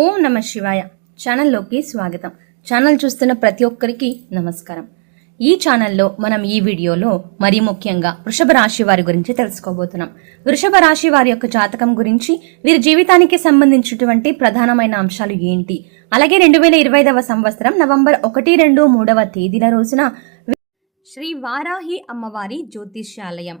ఓం నమ శివాయ ఛానల్లోకి స్వాగతం. ఛానల్ చూస్తున్న ప్రతి ఒక్కరికి నమస్కారం. ఈ ఛానల్లో మనం ఈ వీడియోలో మరీ ముఖ్యంగా వృషభ రాశి వారి గురించి తెలుసుకోబోతున్నాం. వృషభ రాశి వారి యొక్క జాతకం గురించి వీరి జీవితానికి సంబంధించినటువంటి ప్రధానమైన అంశాలు ఏంటి? అలాగే రెండు వేల ఇరవై ఐదవ సంవత్సరం నవంబర్ ఒకటి రెండు మూడవ తేదీల రోజున శ్రీ వారాహి అమ్మవారి జ్యోతిష్యాలయం.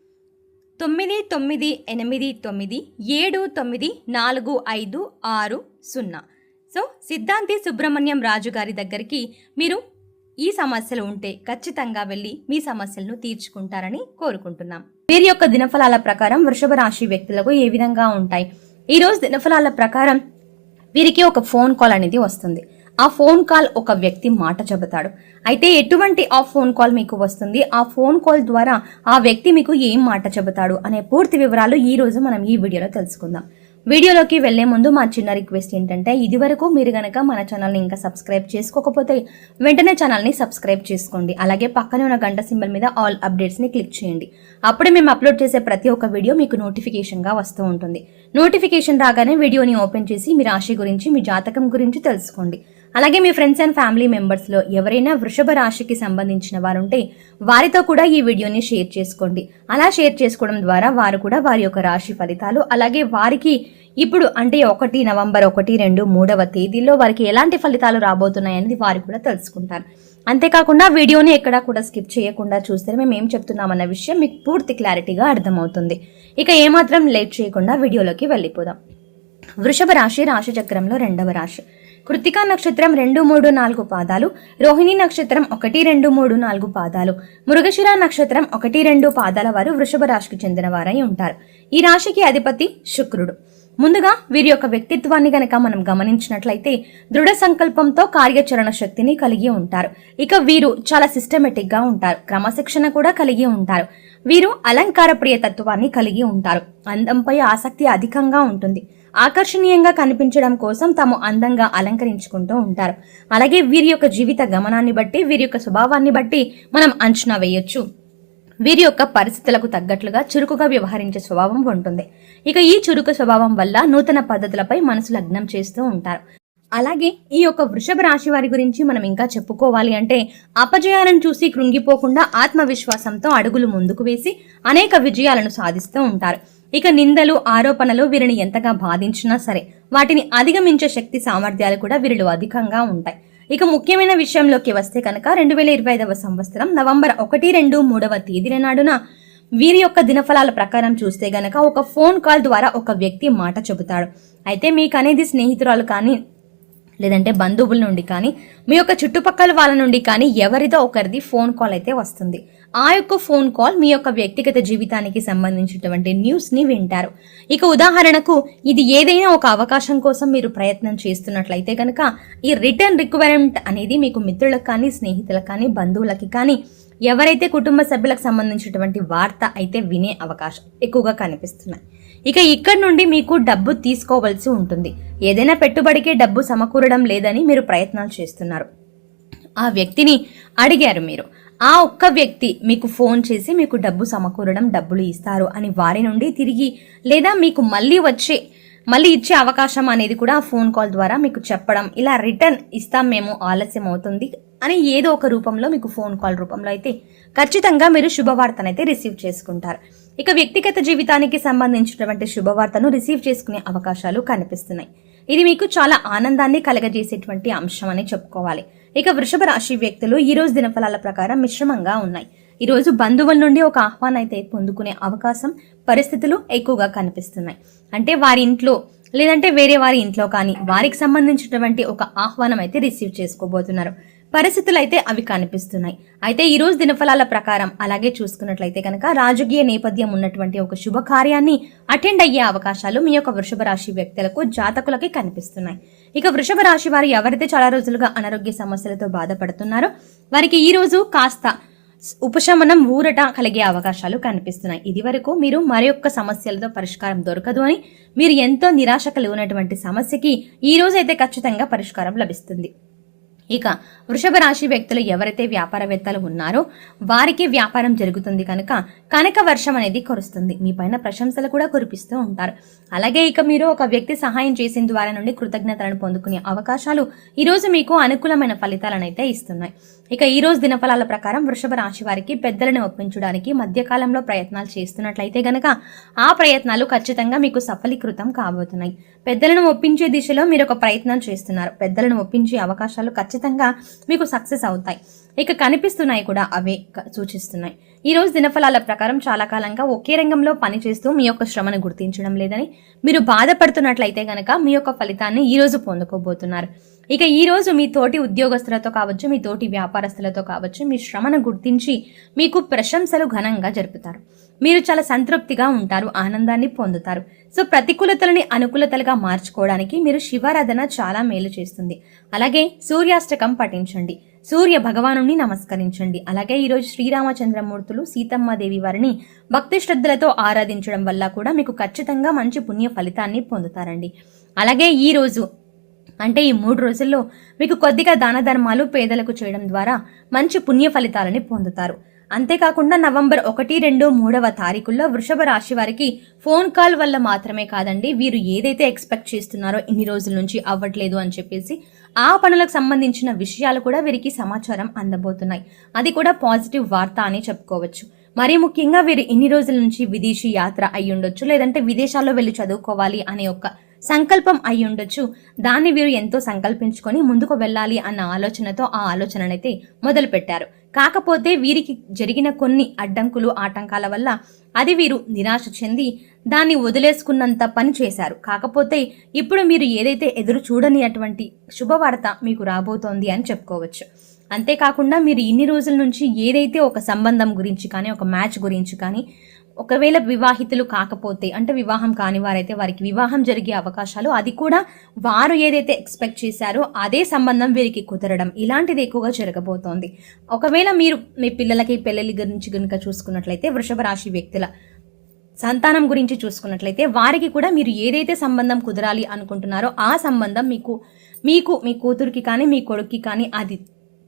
తొమ్మిది తొమ్మిది ఎనిమిది తొమ్మిది ఏడు తొమ్మిది నాలుగు ఐదు ఆరు సున్నా. సో సిద్ధాంతి సుబ్రహ్మణ్యం రాజు గారి దగ్గరికి మీరు ఈ సమస్యలు ఉంటే ఖచ్చితంగా వెళ్ళి మీ సమస్యలను తీర్చుకుంటారని కోరుకుంటున్నాం. వీరి యొక్క దినఫలాల ప్రకారం వృషభ రాశి వ్యక్తులకు ఏ విధంగా ఉంటాయి? ఈరోజు దినఫలాల ప్రకారం వీరికి ఒక ఫోన్ కాల్ అనేది వస్తుంది. ఆ ఫోన్ కాల్ ఒక వ్యక్తి మాట చెబుతాడు. అయితే ఎటువంటి ఆ ఫోన్ కాల్ మీకు వస్తుంది? ఆ ఫోన్ కాల్ ద్వారా ఆ వ్యక్తి మీకు ఏం మాట చెబుతాడు? అనే పూర్తి వివరాలు ఈ రోజు మనం ఈ వీడియోలో తెలుసుకుందాం. వీడియోలోకి వెళ్ళే ముందు మా చిన్న రిక్వెస్ట్ ఏంటంటే ఇదివరకు మీరు గనక మన ఛానల్ని ఇంకా సబ్స్క్రైబ్ చేసుకోకపోతే వెంటనే ఛానల్ని సబ్స్క్రైబ్ చేసుకోండి. అలాగే పక్కనే ఉన్న గంట సింబల్ మీద ఆల్ అప్డేట్స్ని క్లిక్ చేయండి. అప్పుడే మేము అప్లోడ్ చేసే ప్రతి ఒక్క వీడియో మీకు నోటిఫికేషన్గా వస్తూ ఉంటుంది. నోటిఫికేషన్ రాగానే వీడియోని ఓపెన్ చేసి మీ రాశి గురించి మీ జాతకం గురించి తెలుసుకోండి. అలాగే మీ ఫ్రెండ్స్ అండ్ ఫ్యామిలీ మెంబర్స్లో ఎవరైనా వృషభ రాశికి సంబంధించిన వారు ఉంటే వారితో కూడా ఈ వీడియోని షేర్ చేసుకోండి. అలా షేర్ చేసుకోవడం ద్వారా వారు కూడా వారి యొక్క రాశి ఫలితాలు అలాగే వారికి ఇప్పుడు అంటే ఒకటి నవంబర్ ఒకటి రెండు మూడవ తేదీలో వారికి ఎలాంటి ఫలితాలు రాబోతున్నాయనేది వారు కూడా తెలుసుకుంటారు. అంతేకాకుండా వీడియోని ఎక్కడా కూడా స్కిప్ చేయకుండా చూస్తే మేము ఏం చెప్తున్నామన్న విషయం మీకు పూర్తి క్లారిటీగా అర్థమవుతుంది. ఇక ఏమాత్రం లేట్ చేయకుండా వీడియోలోకి వెళ్ళిపోదాం. వృషభ రాశి రాశిచక్రంలో రెండవ రాశి. కృతికా నక్షత్రం రెండు మూడు నాలుగు పాదాలు. రోహిణి నక్షత్రం ఒకటి రెండు మూడు నాలుగు పాదాలు. మృగశిర నక్షత్రం ఒకటి రెండు పాదాల వారు వృషభ రాశికి చెందిన వారై ఉంటారు. ఈ రాశికి అధిపతి శుక్రుడు. ముందుగా వీరి యొక్క వ్యక్తిత్వాన్ని గనక మనం గమనించినట్లయితే దృఢ సంకల్పంతో కార్యాచరణ శక్తిని కలిగి ఉంటారు. ఇక వీరు చాలా సిస్టమేటిక్గా ఉంటారు. క్రమశిక్షణ కూడా కలిగి ఉంటారు. వీరు అలంకార ప్రియ తత్వాన్ని కలిగి ఉంటారు. అందంపై ఆసక్తి అధికంగా ఉంటుంది. ఆకర్షణీయంగా కనిపించడం కోసం తాము అందంగా అలంకరించుకుంటూ ఉంటారు. అలాగే వీరి యొక్క జీవిత గమనాన్ని బట్టి వీరి యొక్క స్వభావాన్ని బట్టి మనం అంచనా వేయొచ్చు. వీరి యొక్క పరిస్థితులకు తగ్గట్లుగా చురుకుగా వ్యవహరించే స్వభావం ఉంటుంది. ఇక ఈ చురుకు స్వభావం వల్ల నూతన పద్ధతులపై మనసు లగ్నం చేస్తూ ఉంటారు. అలాగే ఈ యొక్క వృషభ రాశి వారి గురించి మనం ఇంకా చెప్పుకోవాలి అంటే అపజయాలను చూసి కృంగిపోకుండా ఆత్మవిశ్వాసంతో అడుగులు ముందుకు వేసి అనేక విజయాలను సాధిస్తూ ఉంటారు. ఇక నిందలు ఆరోపణలు వీరిని ఎంతగా బాధించినా సరే వాటిని అధిగమించే శక్తి సామర్థ్యాలు కూడా వీరిలో అధికంగా ఉంటాయి. ఇక ముఖ్యమైన విషయంలోకి వస్తే కనుక రెండు వేల ఇరవై ఐదవ సంవత్సరం నవంబర్ ఒకటి రెండు మూడవ తేదీల నాడున వీరి యొక్క దినఫలాల ప్రకారం చూస్తే గనక ఒక ఫోన్ కాల్ ద్వారా ఒక వ్యక్తి మాట చెబుతాడు. అయితే మీకు అనేది స్నేహితురాలు కానీ లేదంటే బంధువుల నుండి కానీ మీ యొక్క చుట్టుపక్కల వాళ్ళ నుండి కానీ ఎవరిదో ఒకరిది ఫోన్ కాల్ అయితే వస్తుంది. ఆ యొక్క ఫోన్ కాల్ మీ యొక్క వ్యక్తిగత జీవితానికి సంబంధించినటువంటి న్యూస్ని వింటారు. ఇక ఉదాహరణకు ఇది ఏదైనా ఒక అవకాశం కోసం మీరు ప్రయత్నం చేస్తున్నట్లయితే కనుక ఈ రిటర్న్ రిక్వైర్మెంట్ అనేది మీకు మిత్రులకు కానీ స్నేహితులకు కానీ బంధువులకి కానీ ఎవరైతే కుటుంబ సభ్యులకు సంబంధించినటువంటి వార్త అయితే వినే అవకాశం ఎక్కువగా కనిపిస్తున్నాయి. ఇక ఇక్కడ నుండి మీకు డబ్బు తీసుకోవాల్సి ఉంటుంది. ఏదైనా పెట్టుబడికి డబ్బు సమకూరడం లేదని మీరు ప్రయత్నాలు చేస్తున్నారు. ఆ వ్యక్తిని అడిగారు మీరు. ఆ ఒక్క వ్యక్తి మీకు ఫోన్ చేసి మీకు డబ్బు సమకూరడం డబ్బులు ఇస్తారు అని వారి నుండి తిరిగి లేదా మీకు మళ్ళీ వచ్చే మళ్ళీ ఇచ్చే అవకాశం అనేది కూడా ఆ ఫోన్ కాల్ ద్వారా మీకు చెప్పడం ఇలా రిటర్న్ ఇస్తాం మేము ఆలస్యం అవుతుంది అని ఏదో ఒక రూపంలో మీకు ఫోన్ కాల్ రూపంలో అయితే ఖచ్చితంగా మీరు శుభవార్తనైతే రిసీవ్ చేసుకుంటారు. ఇక వ్యక్తిగత జీవితానికి సంబంధించినటువంటి శుభవార్తను రిసీవ్ చేసుకునే అవకాశాలు కనిపిస్తున్నాయి. ఇది మీకు చాలా ఆనందాన్ని కలగజేసేటువంటి అంశం అని చెప్పుకోవాలి. ఇక వృషభ రాశి వ్యక్తులు ఈ రోజు దినఫలాల ప్రకారం మిశ్రమంగా ఉన్నాయి. ఈ రోజు బంధువుల నుండి ఒక ఆహ్వానం అయితే పొందుకునే అవకాశం పరిస్థితులు ఎక్కువగా కనిపిస్తున్నాయి. అంటే వారి ఇంట్లో లేదంటే వేరే వారి ఇంట్లో కానీ వారికి సంబంధించినటువంటి ఒక ఆహ్వానం అయితే రిసీవ్ చేసుకోబోతున్నారు. పరిస్థితులు అయితే అవి కనిపిస్తున్నాయి. అయితే ఈ రోజు దినఫలాల ప్రకారం అలాగే చూసుకున్నట్లయితే కనుక రాజకీయ నేపథ్యం ఉన్నటువంటి ఒక శుభకార్యాన్ని అటెండ్ అయ్యే అవకాశాలు మీ యొక్క వృషభ రాశి వ్యక్తులకు జాతకులకి కనిపిస్తున్నాయి. ఇక వృషభ రాశి వారు ఎవరైతే చాలా రోజులుగా అనారోగ్య సమస్యలతో బాధపడుతున్నారో వారికి ఈ రోజు కాస్త ఉపశమనం ఊరట కలిగే అవకాశాలు కనిపిస్తున్నాయి. ఇది వరకు మీరు మరొక్క సమస్యలతో పరిష్కారం దొరకదు అని మీరు ఎంతో నిరాశ కలిగినటువంటి సమస్యకి ఈ రోజు అయితే ఖచ్చితంగా పరిష్కారం లభిస్తుంది. ఇక వృషభ రాశి వ్యక్తులు ఎవరైతే వ్యాపారవేత్తలు ఉన్నారో వారికి వ్యాపారం జరుగుతుంది కనుక కనక వర్షం అనేది కురుస్తుంది. మీ పైన ప్రశంసలు కూడా కురిపిస్తూ ఉంటారు. అలాగే ఇక మీరు ఒక వ్యక్తి సహాయం చేసిన ద్వారా నుండి కృతజ్ఞతలను పొందుకునే అవకాశాలు ఈరోజు మీకు అనుకూలమైన ఫలితాలను అయితే ఇస్తున్నాయి. ఇక ఈ రోజు దినఫలాల ప్రకారం వృషభ రాశి వారికి పెద్దలను ఒప్పించడానికి మధ్యకాలంలో ప్రయత్నాలు చేస్తున్నట్లయితే గనక ఆ ప్రయత్నాలు ఖచ్చితంగా మీకు సఫలీకృతం కాబోతున్నాయి. పెద్దలను ఒప్పించే దిశలో మీరు ఒక ప్రయత్నం చేస్తున్నారు. పెద్దలను ఒప్పించే అవకాశాలు ఖచ్చితంగా మీకు సక్సెస్ అవుతాయి. ఇక కనిపిస్తున్నాయి కూడా అవే క- సూచిస్తున్నాయి. ఈరోజు దినఫలాల ప్రకారం చాలా కాలంగా ఒకే రంగంలో పనిచేస్తూ మీ యొక్క శ్రమను గుర్తించడం లేదని మీరు బాధపడుతున్నట్లయితే గనక మీ యొక్క ఫలితాన్ని ఈరోజు పొందుకోబోతున్నారు. ఇక ఈ రోజు మీ తోటి ఉద్యోగస్తులతో కావచ్చు మీ తోటి వ్యాపారస్తులతో కావచ్చు మీ శ్రమను గుర్తించి మీకు ప్రశంసలు ఘనంగా జరుపుతారు. మీరు చాలా సంతృప్తిగా ఉంటారు ఆనందాన్ని పొందుతారు. సో ప్రతికూలతలని అనుకూలతలుగా మార్చుకోవడానికి మీరు శివారాధన చాలా మేలు చేస్తుంది. అలాగే సూర్యాష్టకం పఠించండి. సూర్య భగవానుని నమస్కరించండి. అలాగే ఈరోజు శ్రీరామచంద్రమూర్తులు సీతమ్మదేవి వారిని భక్తి శ్రద్ధలతో ఆరాధించడం వల్ల కూడా మీకు ఖచ్చితంగా మంచి పుణ్య ఫలితాన్ని పొందుతారండి. అలాగే ఈరోజు అంటే ఈ మూడు రోజుల్లో మీకు కొద్దిగా దాన ధర్మాలు పేదలకు చేయడం ద్వారా మంచి పుణ్య ఫలితాలని పొందుతారు. అంతేకాకుండా నవంబర్ ఒకటి రెండు మూడవ తారీఖుల్లో వృషభ రాశి వారికి ఫోన్ కాల్ వల్ల మాత్రమే కాదండి వీరు ఏదైతే ఎక్స్పెక్ట్ చేస్తున్నారో ఇన్ని రోజుల నుంచి అవ్వట్లేదు అని చెప్పేసి ఆ పనులకు సంబంధించిన విషయాలు కూడా వీరికి సమాచారం అందబోతున్నాయి. అది కూడా పాజిటివ్ వార్త అని చెప్పుకోవచ్చు. మరీ ముఖ్యంగా వీరు ఇన్ని రోజుల నుంచి విదేశీ యాత్ర అయి ఉండొచ్చు లేదంటే విదేశాల్లో వెళ్ళి చదువుకోవాలి అనే ఒక సంకల్పం అయి ఉండొచ్చు దాన్ని వీరు ఎంతో సంకల్పించుకొని ముందుకు వెళ్ళాలి అన్న ఆలోచనతో ఆ ఆలోచననైతే మొదలుపెట్టారు. కాకపోతే వీరికి జరిగిన కొన్ని అడ్డంకులు ఆటంకాల వల్ల అది వీరు నిరాశ చెంది దాన్ని వదిలేసుకున్నంత పని చేశారు. కాకపోతే ఇప్పుడు మీరు ఏదైతే ఎదురు చూడని అటువంటి శుభవార్త మీకు రాబోతోంది అని చెప్పుకోవచ్చు. అంతేకాకుండా మీరు ఇన్ని రోజుల నుంచి ఏదైతే ఒక సంబంధం గురించి కానీ ఒక మ్యాచ్ గురించి కానీ ఒకవేళ వివాహితులు కాకపోతే అంటే వివాహం కాని వారైతే వారికి వివాహం జరిగే అవకాశాలు అది కూడా వారు ఏదైతే ఎక్స్పెక్ట్ చేశారో అదే సంబంధం వీరికి కుదరడం ఇలాంటిది ఎక్కువగా జరగబోతోంది. ఒకవేళ మీరు మీ పిల్లలకి పెళ్ళిళ్ళ గురించి కనుక చూసుకున్నట్లయితే వృషభ రాశి వ్యక్తుల సంతానం గురించి చూసుకున్నట్లయితే వారికి కూడా మీరు ఏదైతే సంబంధం కుదరాలి అనుకుంటున్నారో ఆ సంబంధం మీకు మీకు మీ కూతురికి కానీ మీ కొడుక్కి కానీ అది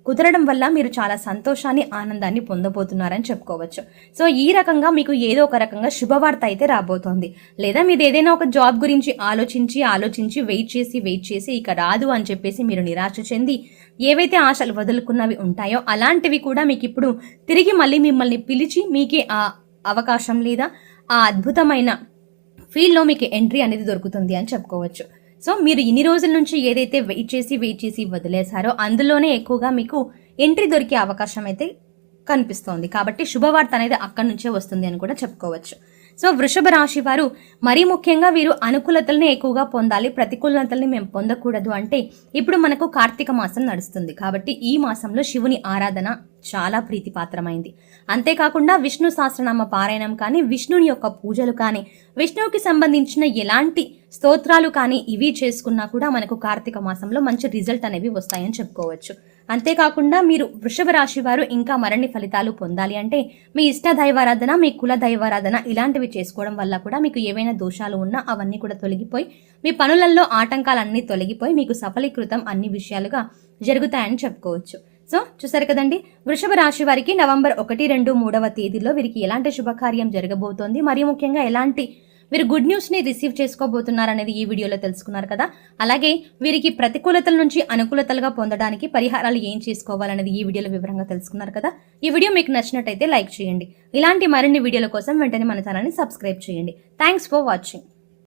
కుదరడం వల్ల మీరు చాలా సంతోషాన్ని ఆనందాన్ని పొందబోతున్నారని చెప్పుకోవచ్చు. సో ఈ రకంగా మీకు ఏదో ఒక రకంగా శుభవార్త అయితే రాబోతోంది. లేదా మీరు ఏదైనా ఒక జాబ్ గురించి ఆలోచించి ఆలోచించి వెయిట్ చేసి వెయిట్ చేసి ఇక రాదు అని చెప్పేసి మీరు నిరాశ చెంది ఏవైతే ఆశలు వదులుకున్నవి ఉంటాయో అలాంటివి కూడా మీకు ఇప్పుడు తిరిగి మళ్ళీ మిమ్మల్ని పిలిచి మీకే ఆ అవకాశం లేదా ఆ అద్భుతమైన ఫీల్డ్లో మీకు ఎంట్రీ అనేది దొరుకుతుంది అని చెప్పుకోవచ్చు. సో మీరు ఇన్ని రోజుల నుంచి ఏదైతే వెయిట్ చేసి వెయిట్ చేసి వదిలేశారో అందులోనే ఎక్కువగా మీకు ఎంట్రీ దొరికే అవకాశం అయితే కనిపిస్తోంది. కాబట్టి శుభవార్త అనేది అక్కడి నుంచే వస్తుంది అని కూడా చెప్పుకోవచ్చు. సో వృషభ రాశి వారు మరీ ముఖ్యంగా వీరు అనుకూలతల్ని ఎక్కువగా పొందాలి ప్రతికూలతల్ని మేము పొందకూడదు అంటే ఇప్పుడు మనకు కార్తీక మాసం నడుస్తుంది కాబట్టి ఈ మాసంలో శివుని ఆరాధన చాలా ప్రీతిపాత్రమైంది. అంతేకాకుండా విష్ణు సహస్రనామ పారాయణం కానీ విష్ణుని యొక్క పూజలు కానీ విష్ణువుకి సంబంధించిన ఎలాంటి స్తోత్రాలు కానీ ఇవి చేసుకున్నా కూడా మనకు కార్తీక మాసంలో మంచి రిజల్ట్ అనేవి వస్తాయని చెప్పుకోవచ్చు. అంతేకాకుండా మీరు వృషభ రాశి వారు ఇంకా మరిన్ని ఫలితాలు పొందాలి అంటే మీ ఇష్ట దైవారాధన మీ కుల దైవారాధన ఇలాంటివి చేసుకోవడం వల్ల కూడా మీకు ఏవైనా దోషాలు ఉన్నా అవన్నీ కూడా తొలగిపోయి మీ పనులలో ఆటంకాలన్నీ తొలగిపోయి మీకు సఫలీకృతం అన్ని విషయాలుగా జరుగుతాయని చెప్పుకోవచ్చు. సో చూసారు కదండి? వృషభ రాశి వారికి నవంబర్ ఒకటి రెండు మూడవ తేదీలో వీరికి ఎలాంటి శుభకార్యం జరగబోతోంది? మరియు ముఖ్యంగా ఎలాంటి వీరు గుడ్ న్యూస్ని రిసీవ్ చేసుకోబోతున్నారు అనేది ఈ వీడియోలో తెలుసుకున్నారు కదా? అలాగే వీరికి ప్రతికూలతల నుంచి అనుకూలతలుగా పొందడానికి పరిహారాలు ఏం చేసుకోవాలనేది ఈ వీడియోలో వివరంగా తెలుసుకున్నారు కదా? ఈ వీడియో మీకు నచ్చినట్టయితే లైక్ చేయండి. ఇలాంటి మరిన్ని వీడియోల కోసం వెంటనే మన ఛానల్ని సబ్స్క్రైబ్ చేయండి. Thanks for watching